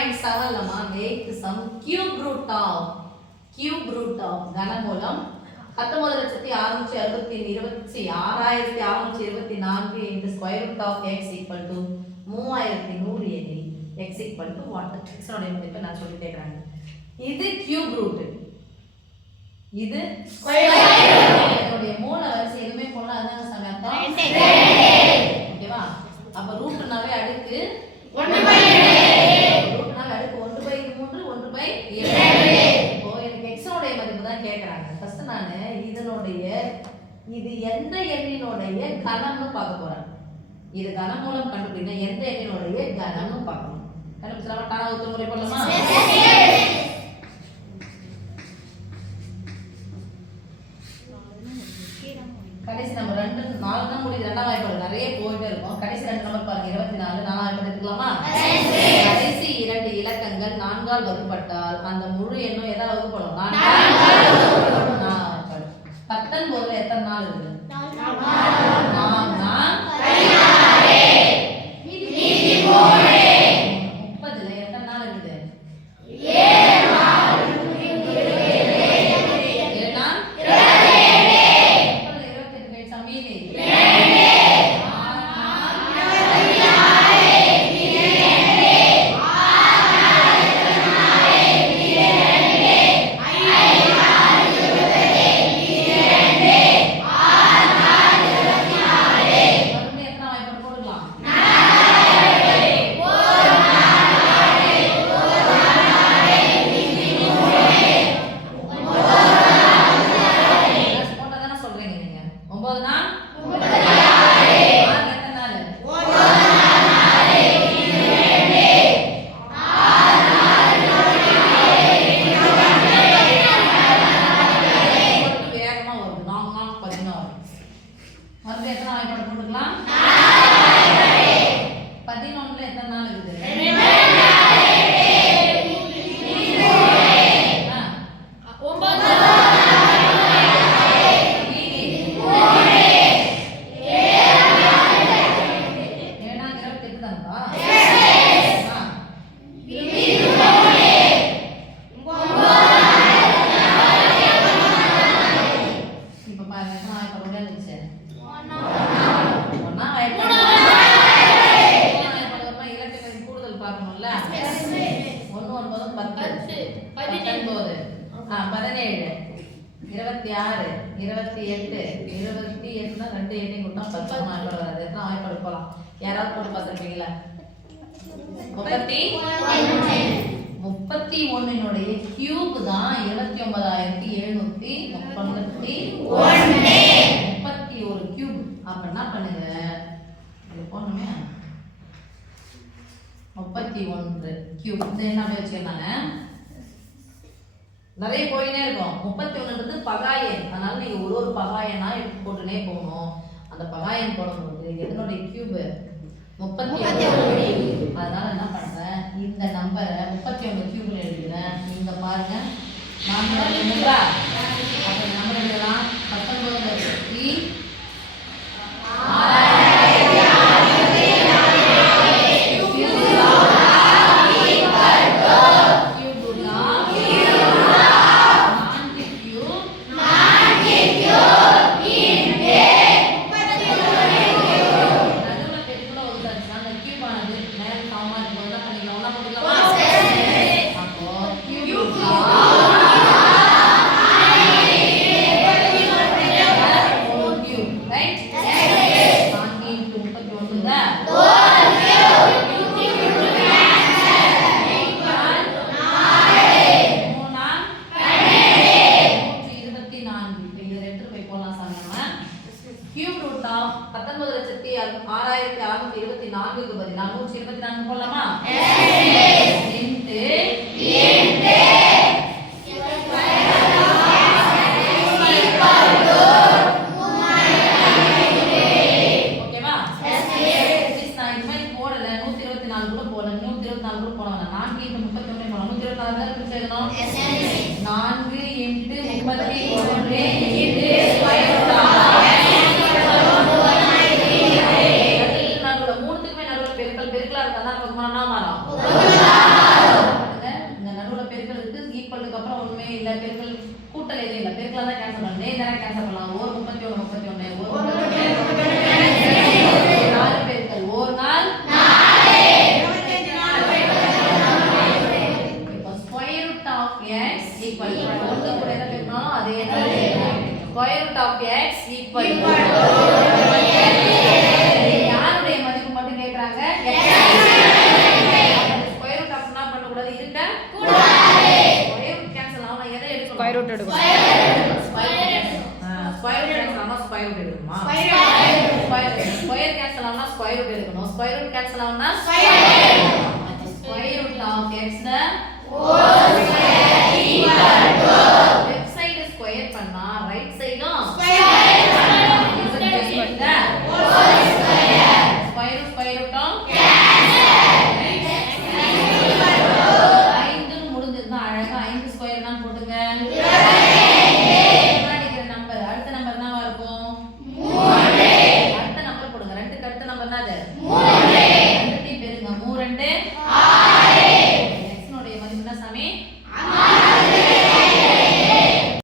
2.7 லமா 8th sum cube root of கனமூலம் 19,624 into square root of x equal to 3100 எனில் x equal to what? x ஓட மதிப்பை நான் சொல்லி கேக்குறாங்க. இது cube root, இது ஸ்கொயர் ரூட். இதோட மூல வரிசை எதுமே போடல, அதாங்க சமயத்தம் 2. ஓகேவா? அப்ப ரூட்னாவே அடுக்கு 1/2. ரூட்னாவே அடுக்கு 1/3 1/7. இப்போ எனக்கு x ஓட மதிப்பு தான் கேக்குறாங்க. ஃபர்ஸ்ட் நான் இதனுடைய இது எந்த எண்ணினுடைய கனம்னு பார்க்க போறேன். இது கனமூலம் கண்டுபிடினா எந்த எண்ணினுடைய கனம்னு பார்க்கணும். கண்டுபிடிச்சலாமா? டானா உத்தர முறை போடலாமா? கடைசி நம்ம 2 4 தான் முடியுது. ரெண்டாம் வாய்ப்பாடு நிறைய போயிட்டே இருக்கும். கடைசி 2 நம்பர் பாருங்க 24. நாலாம் வாய்ப்பாடு எடுத்துக்கலாமா? கடைசி 2 இலக்கங்கள் 4 ஆல் வகுப்பட்டால் அந்த முழு எண்ணும் எதா வகுப்படும்? 4 ஆல் வகுப்படும். 19ல எத்தனை நாள் இருக்கு? 4 நாள் 16. மீதி 3. 30ல எத்தனை நாள் இருக்குது? 7 நாள் 7 நாள் 31னுடைய கியூப் தான் 29,731 கியூப். அப்ப என்ன பண்ணுங்க, இது போடணுமே 31 கியூப். இது என்ன வச்சிருக்காங்க, நிறைய போயினே இருக்கும். 31ன்றது பகாயன், அதனால நீங்க ஒரு பகாயனா எடுத்து போட்டுனே போகணும். அந்த பகாயன் போடும்போது எதனுடைய கியூப் 31. அதனால என்ன பண்றேன், இந்த நம்பரை 31 கியூப்ல எழுதுறேன். இங்க பாருங்க 4 நம்பரா, அப்ப இந்த நம்பர் எழுதலாம் 19 6,624க்கு பதிலா 124 போடலாமா? ஓகேவா? நான் இந்த மாதிரி போடல, 124 கூட போடல, 124 கூட போடலாம். 4 × 31 போடலாம். 124 தான் பிரிச்சு எழுதணும். 4 × 31 ஸ்கொயர் ரூட் பெருக்கலா இருந்தா நமக்கு என்ன மாறும்? கேன்சல் பண்ணலாம். 1 31 31 4 பெருக்கல் 1 நாள் 4 25 இப்போ square root of x equal to 1 கூட என்ன பெருக்கணும் அதே தான். Square root of x equal to யாருடைய மதிப்பு மட்டும் கேக்குறாங்க? ஸ்கொயர் ரூட் ஆஃப் என்ன பண்ண கூடாது இருக்க கூடாது. ஸ்கொயர் ரூட் கேன்சல் ஆனா எதை எடுக்கணும்? ஸ்கொயர் ரூட் எடுக்கணும். ஸ்கொயர் ரூட் கேன்சல் ஆனா ஸ்கொயர் ரூட் எடுக்கணுமா? ஸ்கொயர் கேன்சல் ஆனா ஸ்கொயர் ரூட் எடுக்கணும். ஸ்கொயர் ரூட் கேன்சல் ஆனா ஸ்கொயர் ரூட் ஆஃப் x ன whole square equal to left side square பண்ணா ரைட் சைடும் ஸ்கொயர் பண்ணணும். இது ஸ்கொயர் ஹோல் ஸ்கொயர் ஸ்கொயர் ரூட்டும் கேன்சல் 5 முடிஞ்சதுன்னா அழகா 5 ஸ்கொயர் தான் போடுங்க.